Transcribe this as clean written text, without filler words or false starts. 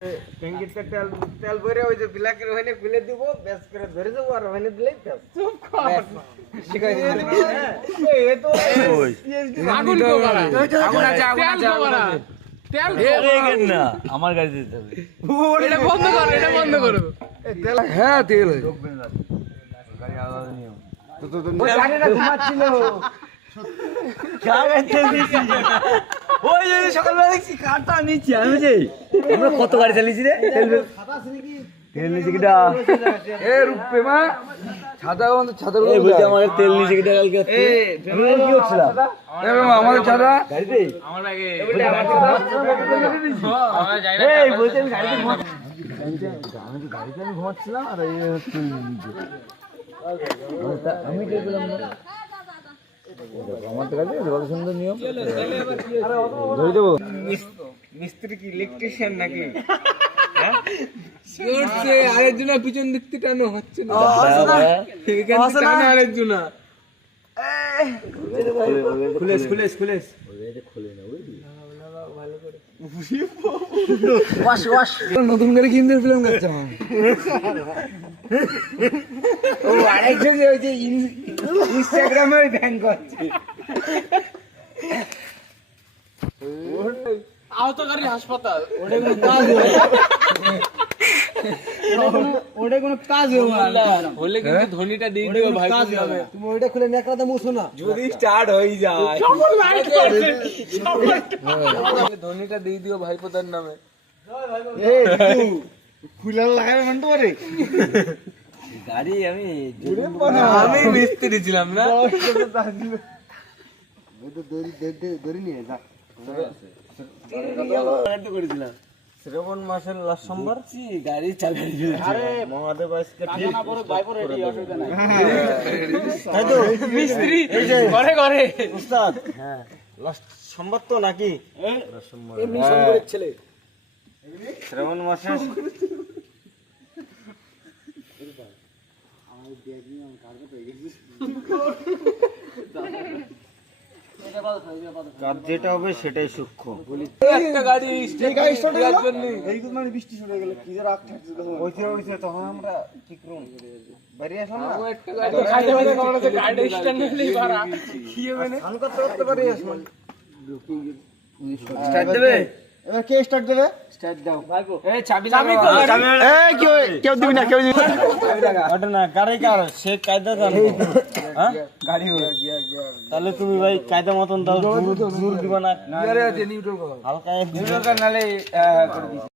ট্যাঙ্কিতে তেল তেল ভরে ওই যে বিলাকের ওখানে খুলে দিব ব্যাস করে ধরে যাবো আর ওখানে দিলেই তেল চুপ কর শিখাই দিবি এ তো আগুন কো বাড়া আগুন আছে আগুন আছে আগুন আছে তেল দেখেন না আমার গাড়ি দিতে হবে এটা বন্ধ করো তেল হ্যাঁ তেল গাড়ি আলাদা নিয়ম ওই গাড়িটা ঘুমাচ্ছিল ওই যে সকালবেলা দেখছি কারটা নিচ্ছি আমি যে আমরা কত গাড়ি চালিয়েছি রে তেল নিয়েছি কিটা এ রূপে মা ছাদা ছাদা এই বলছি আমাদের তেল নিয়েছি কিটা কালকে কি হচ্ছিল আমাদের ছাদা গাড়িতে আমার ব্যাগে এই বলছি আমি গাড়িতে গাড়িতে আমি ঘুমাচ্ছিলাম আর এই তেল নিয়েছি আমি তেল পেলাম না আমার তো গাড়ি কত সুন্দর নিয়ম ধরে দেবো মিস্ত্রি কি ইলেকট্রিশিয়ান নাকি করছে আরেকজন পিছন দিক থেকে টানো হচ্ছে না এখান থেকে টানো আরেকজন খুলেস খুলেস খুলেস নতুন গাড়ি কিনতে ফিল্ম করছে ও আরেকজন ওই যে ইনস্টাগ্রামে ব্যান করছে আহতকারী হাসপাতাল ওটা কোনো কাজ হলে কিন্তু ধোনিটা দিয়ে দিও ভাই তুমি ওইটা খুলে নেকড়াতে মুছো না যদি স্টার্ট হয়ে যায় ধোনিটা দিয়ে দিও ভাইপোতার নামে খুলে লাগাবে মন তো পারে গাড়ি আমি আমি মিস্ত্রি ছিলাম না দড়ি নিয়ে যা করেছিলাম শ্রাবণ মাসের লাস্ট সোমবার গাড়ি চালিয়ে আরে মহাদেব আজকে ঠিক তাই তো মিস্ত্রি ঘরে ঘরে উস্তাদ হ্যাঁ লাস্ট সোমবার তো নাকি এমনি সম্পর্কের ছেলে শ্রাবণ মাসের কাজ যেটা হবে সেটাই সূক্ষ্ম একটা গাড়ি স্টার্ট করার জন্য বৃষ্টি শুরু হয়ে গেল কি যে রাগ থাকছে ওইছে তখন আমরা ঠিক রুম বেরিয়ে আসলাম না একটা গাড়ি খাইতে খাইতে কেমন আছে গাড়ি স্টার্ট নিলেই বাড়া কি হবে না স্নান করতে করতে পারি আসলাম স্টার্ট দেবে এবার কে স্টার্ট দেবে স্টার্ট দাও এই চাবি লাগা এই কেউ দিবি না কেউ দিবি না ওটা না গাড়ি কার সে কায়দা জানো হ্যাঁ গাড়ি তাহলে তুমি ভাই কায়দা মতন দাও জোর দিবা না আরে আছে নিউট্রাল কর হালকা নিউট্রাল নালে করে দিছি